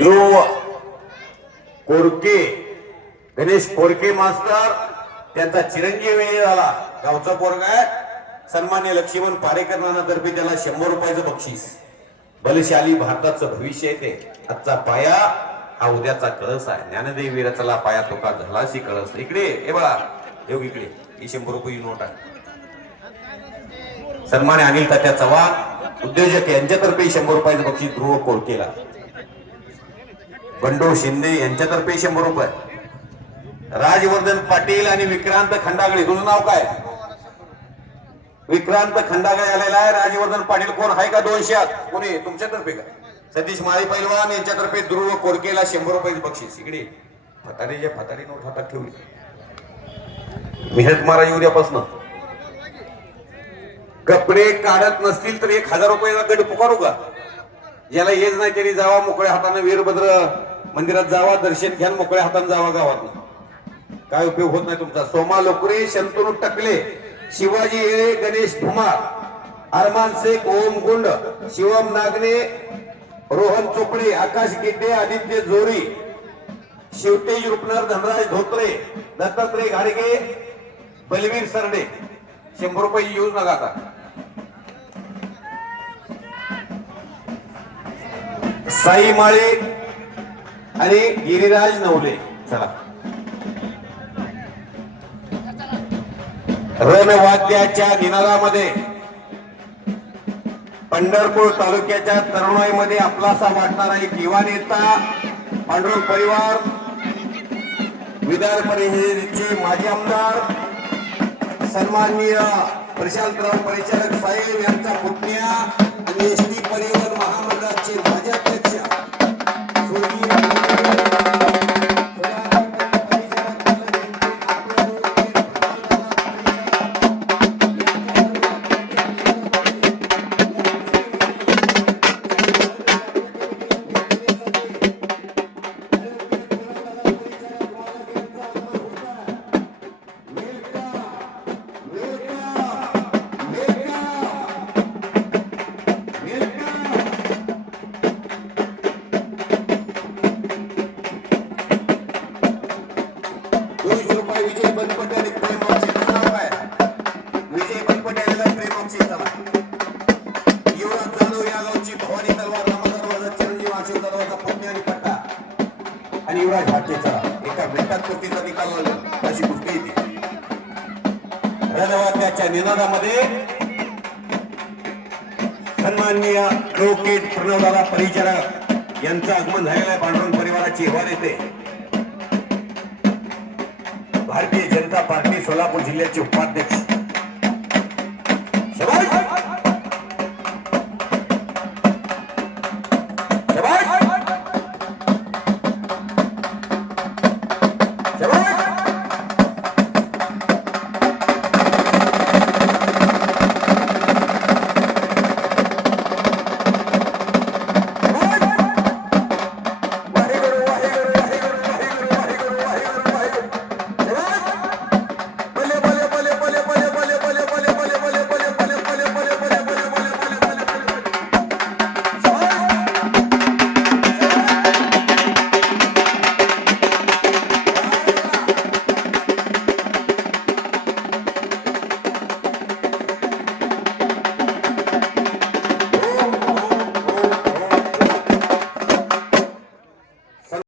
ध्रुव कोरके, गणेश कोरके मास्तर त्यांचा चिरंजीवी झाला. गावचा पोरगा आहे. सन्मान्य लक्ष्मण पारेकर नानातर्फे त्याला 100 रुपयाचं बक्षीस. बलशाली भारताचं भविष्य आहे ते. आजचा पाया हा उद्याचा कळस आहे. ज्ञानदेव वीराचा पाया तो का झालाशी कळस. इकडे हे बघा, योग इकडे ही 100 रुपये नोट आहे. सन्मान्य अनिल तात्या चव्हाण उद्योजक यांच्यातर्फे 100 रुपयाचं बक्षीस ध्रुव कोरकेला. बंडू शिंदे यांच्यातर्फे 100 रुपये. राजवर्धन पाटील आणि विक्रांत खंडागळे. तुझं नाव काय? विक्रांत खंडागळे आलेला आहे. राजवर्धन पाटील कोण आहे का? 200 कोणी तुमच्यातर्फे का? सतीश माळी पैलवान यांच्यातर्फे ध्रुव कोरकेला 100 रुपयाचं बक्षीस. इकडे फताडीच्या फताडी नोट हातात ठेवली. मेहनत मारा उद्यापासून. कपडे काढत नसतील तर 1000 रुपयाचा गट पुकारू का? याला येच नाही तरी जावा मोकळ्या हाताने वीरभद्र मंदिरात जावा, दर्शन घ्या, मोकळ्या हाताने जावा गावात. काय उपयोग होत नाही तुमचा. सोमा लोकरे, शंतनू टकले, शिवाजी येळे, गणेश धुमाळ, अरमान शेख, ओम गुंड, शिवम नागणे, रोहन चोपडे, आकाश गिड्डे, आदित्य जोरी, शिवतेज रुपनर, धनराज धोत्रे, दत्तात्रय घाडगे, बलवीर सरडे. 100 रुपये येऊच नका आता. साई माळे आणि गिरिराज नवले. चला रणवाद्याच्या निनादामध्ये पंढरपूर तालुक्याच्या तरुणाईमध्ये आपलासा वाटणारा एक युवा नेता, पांडुरंग परिवार, विधान परिषदेचे माजी आमदार सन्माननीय प्रशांतराव परिचारक साहेब यांचा पुतण्या आणि एसटी परिवहन महामंडळाचे माजी अध्यक्ष आणि युवराज भाटेचा एका मिनिटात कुस्तीचा निकाल लागला अशी कुस्ती येते. रणवाद्याच्या निनादामध्ये सन्माननीय लोकेट प्रणवदादा परिचारक यांचं आगमन झालेलं आहे. पांडुरंग परिवाराची अहवाल येते. भारतीय जनता पार्टी सोलापूर जिल्ह्याचे उपाध्यक्ष